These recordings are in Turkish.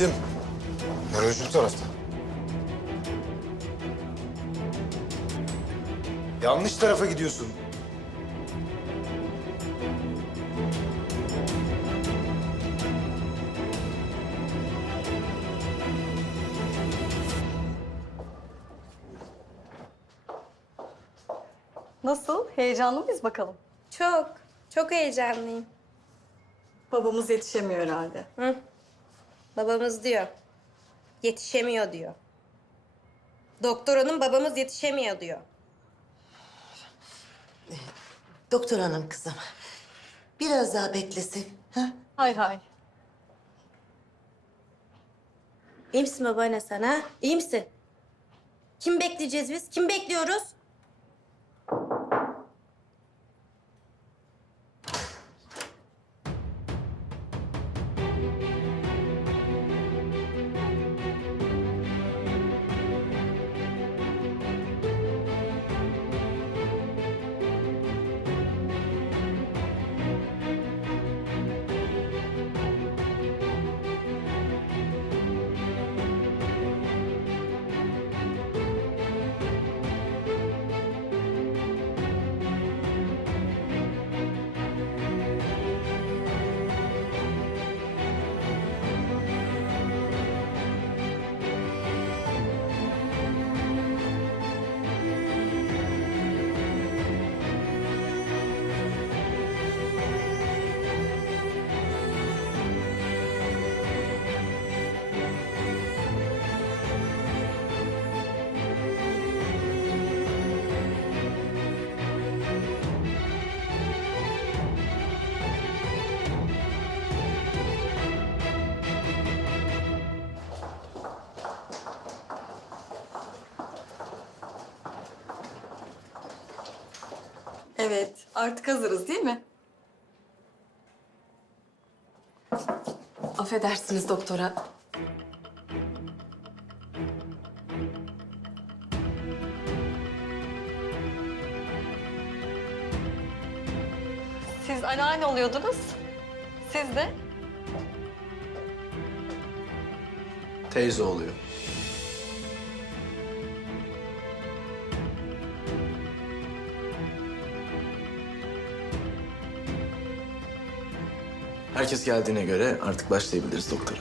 Nedim. Nöroloji bu tarafta. Yanlış tarafa gidiyorsun. Nasıl? Heyecanlı mıyız bakalım? Çok, çok heyecanlıyım. Babamız yetişemiyor herhalde. Hı. Babamız diyor. Yetişemiyor diyor. Doktor hanım babamız yetişemiyor diyor. Doktor hanım kızım. Biraz daha beklesin. Ha? Hay hay. İyi misin babaanne sen ha? İyi misin? Kim bekleyeceğiz biz? Kim bekliyoruz? Evet, artık hazırız değil mi? Affedersiniz doktora. Siz anneanne oluyordunuz. Siz de? Teyze oluyor. Herkes geldiğine göre artık başlayabiliriz doktora.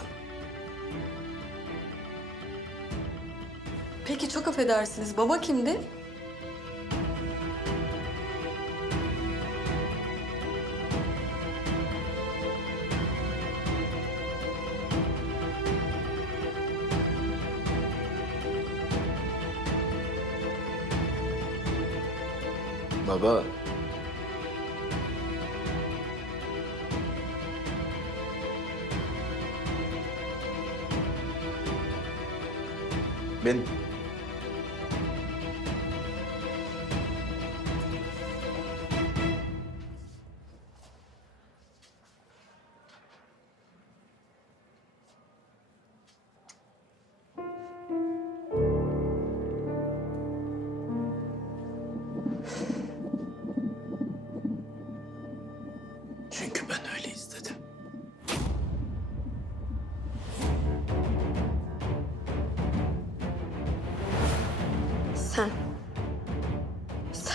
Peki çok affedersiniz. Baba kimdi? Baba. Benim. Çünkü ben öyle istedim.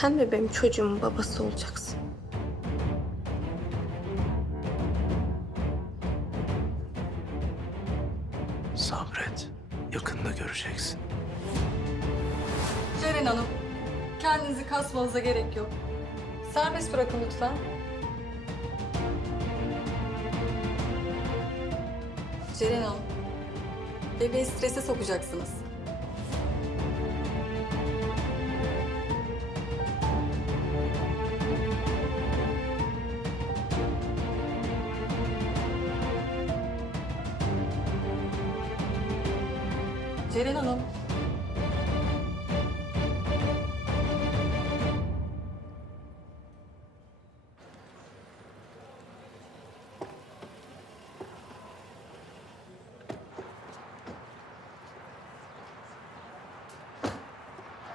Sen mi benim çocuğumun babası olacaksın? Sabret. Yakında göreceksin. Ceren Hanım, kendinizi kasmanıza gerek yok. Serbest bırakın lütfen. Ceren Hanım, bebeği strese sokacaksınız.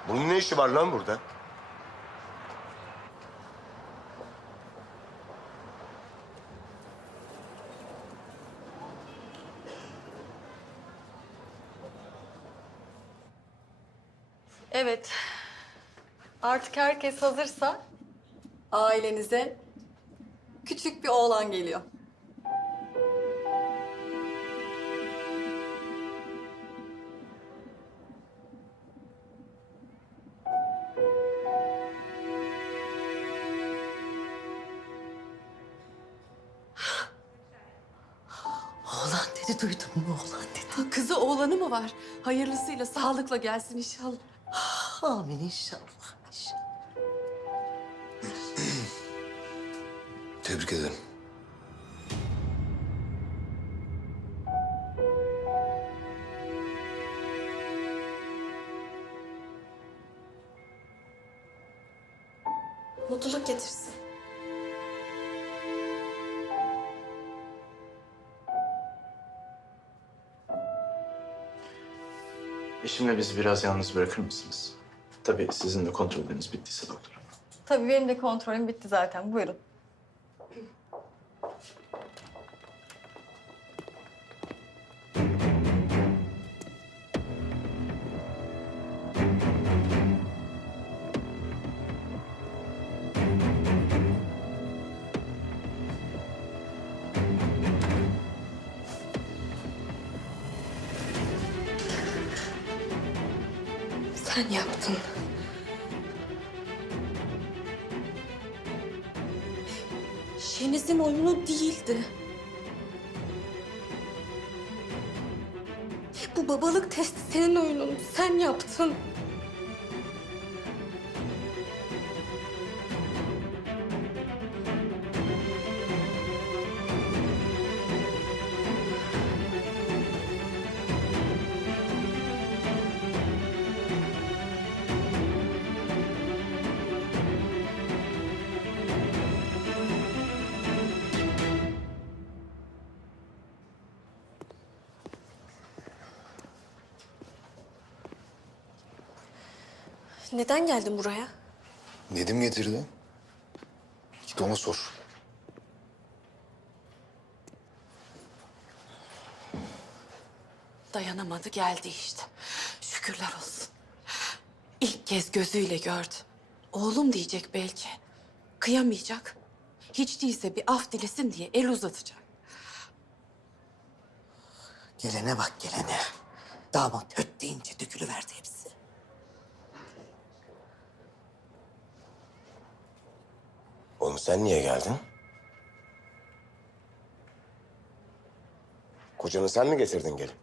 Bunun ne işi var lan burada? Evet. Artık herkes hazırsa ailenize küçük bir oğlan geliyor. Dedi duydun mu oğlan dedi. Kızı oğlanı mı var? Hayırlısıyla sağlıkla gelsin inşallah. Amin inşallah. inşallah. Tebrik ederim. Mutluluk getirsin. Eşimle bizi biraz yalnız bırakır mısınız? Tabii sizin de kontrolleriniz bittiyse doktor. Tabii benim de kontrolüm bitti zaten. Buyurun. Sen yaptın. Şeniz'in oyunu değildi. Bu babalık testi senin oyunun. Sen yaptın. Neden geldin buraya? Nedim getirdi. Git ona sor. Dayanamadı geldi işte. Şükürler olsun. İlk kez gözüyle gördü. Oğlum diyecek belki. Kıyamayacak. Hiç değilse bir af dilesin diye el uzatacak. Gelene bak gelene. Damat höt deyince dökülüverdi hepsi. Oğlum sen niye geldin? Kocanı sen mi getirdin gelin?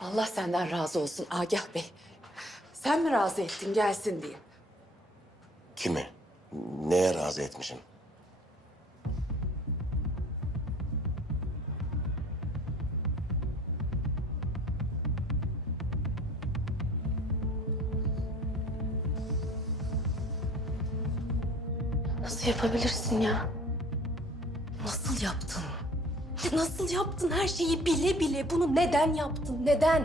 Allah senden razı olsun Agah Bey. Sen mi razı ettin gelsin diye? Kimi? Neye razı etmişim? Nasıl yapabilirsin ya? Nasıl yaptın? Nasıl yaptın her şeyi bile bile? Bunu neden yaptın? Neden?